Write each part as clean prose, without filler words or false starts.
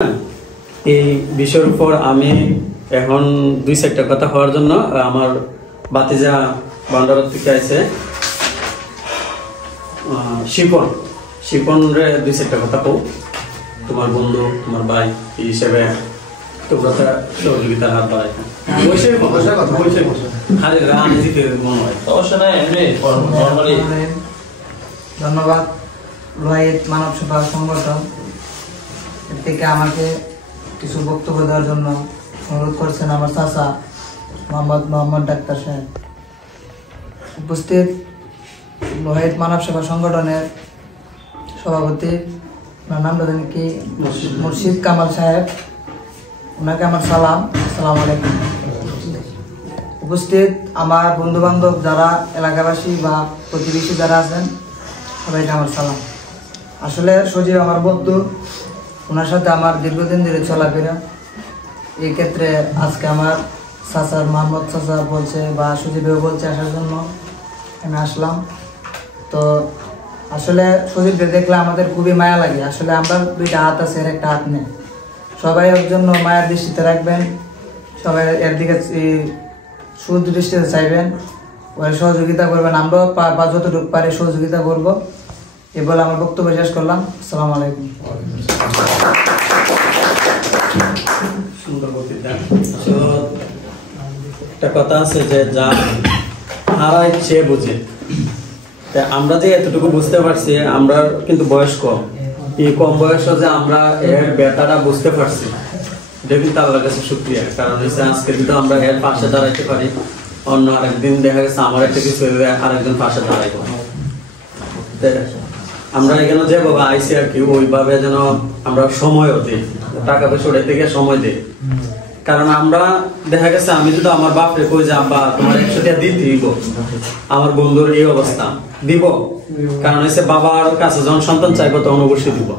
এই বিষয়ের উপর আমি এখন দুই চারটা কথা হওয়ার জন্য আমার বাতিজা ভান্ডার থেকে আছে শিপন রে দুই চারটা কথা কও। তোমার বন্ধু তোমার ভাই এই হিসেবে তোমরা সহযোগিতার হাত বাড়াই ধন্যবাদ লোহাইত মানব সেবা সংগঠন থেকে আমাকে কিছু বক্তব্য দেওয়ার জন্য অনুরোধ করছেন আমার চাচা মোহাম্মদ ডাক্তার সাহেব। উপস্থিত লোহাইত মানব সেবা সংগঠনের সভাপতি ওনার নাম জানেন কি মুর্শিদ কামাল সাহেব, ওনাকে আমার সালাম, আসসালামু আলাইকুম। উপস্থিত আমার বন্ধু বান্ধব যারা এলাকাবাসী বা প্রতিবেশী যারা আছেন সবাইকে আমার সালাম। আসলে সজীব আমার বন্ধু, ওনার সাথে আমার দীর্ঘদিন ধরে চলাফেরা। এই ক্ষেত্রে আজকে আমার চাচার মোহাম্মদ চাচা বলছে বা সজীবও বলছে আসার জন্য আমি আসলাম। তো আসলে সজীবকে দেখলে আমাদের খুবই মায়া লাগে। আসলে আমরা দুইটা হাত আছে, এর একটা হাত নেই। সবাই এর জন্য মায়ের দৃষ্টিতে রাখবেন, সবাই এর দিকে সুদৃষ্টিতে চাইবেন, ওই সহযোগিতা করবেন। আমরাও যতটুকু পারি সহযোগিতা করবো। এ বলে আমার বক্তব্য শেষ করলাম। আসসালামু আলাইকুম। সুন্দর বক্তৃতা। একটা কথা আছে যে যা হারায় সে বুঝে। আমরা যে এতটুকু বুঝতে পারছি, আমরা কিন্তু বয়স কম। এই কম বয়সে যে আমরা এর ব্যথাটা বুঝতে পারছি, এটা কিন্তু আল্লাহর কাছে শুকরিয়া। কারণ হচ্ছে আজকে কিন্তু আমরা এর পাশে দাঁড়াইতে পারি, অন্য আরেকদিন দেখা গেছে আমার একটা কিছু আরেকজন পাশে দাঁড়াইব। আমরা এখানে যেভাবে আইসি আর কি ওইভাবে যেন আমরা সময়ও দিই, টাকা পয়সা উঠাইতে গিয়ে সময় দিই। কারণ আমরা দেখা গেছে আমি যদি আমার বাপরে কই যে আব্বা তোমার 100 টাকা দিতে দিব, আমার বন্ধুর এই অবস্থা দিব। কারণ হচ্ছে বাবার কাছে যখন সন্তান চাইবো তখন অবশ্যই দিব,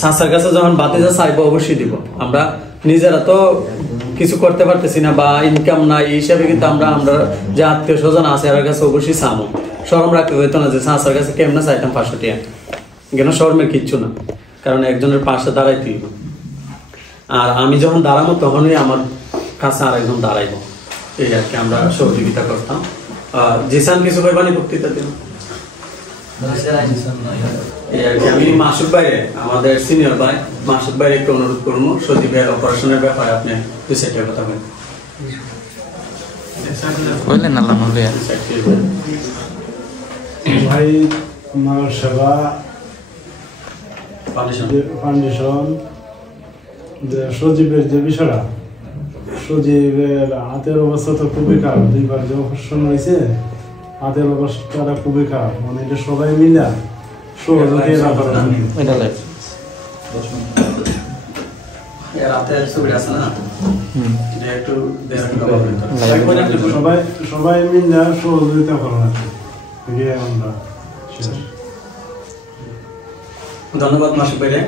চাচার কাছে যখন বাতিজা চাইবো অবশ্যই দিব। আমরা নিজেরা তো কিছু করতে পারতেছি না বা ইনকাম নাই, এই হিসাবে কিন্তু আমরা যে আত্মীয় স্বজন আছে এর কাছে অবশ্যই চামো। শরম রাখতে হইতো না যে চাচার কাছে কেমনে চাইতাম 500 টাকা, কেন শরমের কিচ্ছু না। কারণ একজনের পাশে দাঁড়াইতেই, আর আমি যখন দাঁড়াবো তখনই আমার কাছে আরেকজন দাঁড়াইবো। এই আর কি আমরা সহযোগিতা করতাম। জিসান কিছু কইবানি বক্তৃতা দিন। আমি মাসুদ ভাইরে, আমাদের সিনিয়র ভাই মাসুদ ভাইরে একটু অনুরোধ করবো সজীবের অপারেশনের ব্যাপারে আপনি 2-4টা কথা বলেন। ভাই আমার সেবা ফাউন্ডেশন সজীবের যে বিষয়টা, সজীবের হাতের অবস্থা তো খুবই খারাপ। 2বার যে অপারেশন হয়েছে, হাতের অবস্থাটা খুবই খারাপ। মানে এটা সবাই মিলে সহযোগিতা সবাই মিলে সহযোগিতা করা। ধন্যবাদ মাসুদ ভাইরে।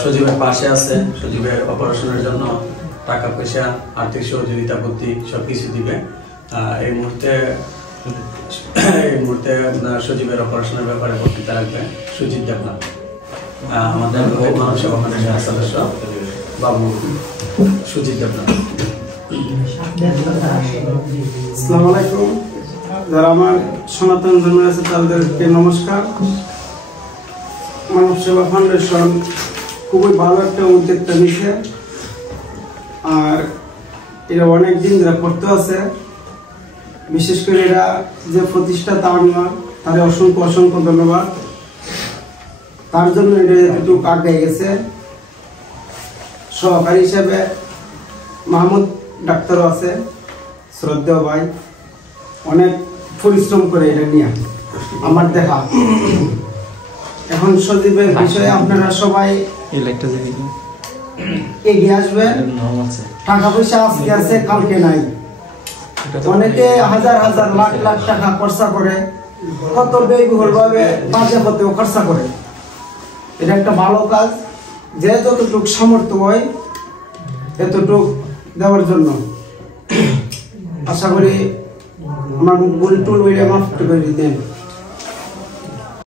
সজীবের পাশে আছে, সজীবের অপারেশনের জন্য টাকা পয়সা আর্থিক সহযোগিতা বুদ্ধি সবকিছু দিবে। এই মুহূর্তে সজীবের অপারেশনের ব্যাপারে বক্তৃতা রাখবে সুজিত দেবনাথ, আমাদের মানব সেবা ফাউন্ডেশনের সদস্য বাবু সুজিত দেবনাথ। আসসালামু আলাইকুম। যারা আমার সনাতন ধর্মে আছে তাদেরকে নমস্কার। মানব সেবা ফাউন্ডেশন খুবই ভালো একটা উদ্যোক্তা বিষয়, আর এরা অনেক দিন ধরে করতে আছে। বিশেষ করে এরা যে প্রতিষ্ঠাতা আমার, তাদের অসংখ্য অসংখ্য ধন্যবাদ। তার জন্য এটা একটু আগে গেছে। সহকারী হিসেবে মাহমুদ ডাক্তারও আছে, শ্রদ্ধেয় ভাই, অনেক পরিশ্রম করে এটা নিয়ে আমার দেখা। এখন সজীবের বিষয়ে আপনারা সবাই এগিয়ে আসবেন। টাকা পয়সা আজকে আছে কালকে নাই। অনেকে হাজার হাজার লাখ লাখ টাকা খরচা করে, কত ব্যয়বহুল ভাবে বাজে পথেও খরচা করে। এটা একটা ভালো কাজ, যে যতটুক সামর্থ্য হয় এতটুক দেওয়ার জন্য। আশা করি আমার মুখ ভুল টুল মাফ করে দেন।